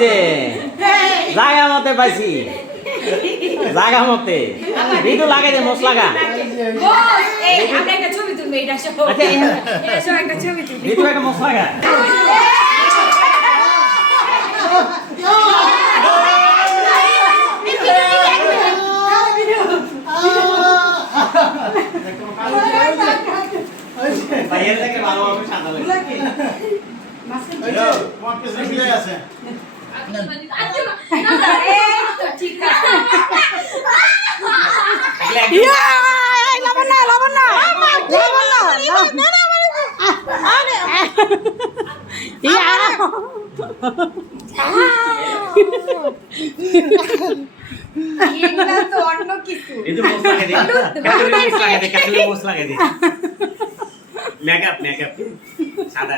যে জায়গা মতে পাইছি জায়গা মতে ঋতু লাগাই দে মোস লাগা ঋতু একটা মোস লাগা ভাইয়ের থেকে ভালো হবে সাদা লাগে তোমার পেছনে মিলে আছে ঠিক আছে লবণ না এগুলা তো অন্য কিছু এই তো মোস লাগে দে কাটলে মোস লাগে দে মেকআপ সাদা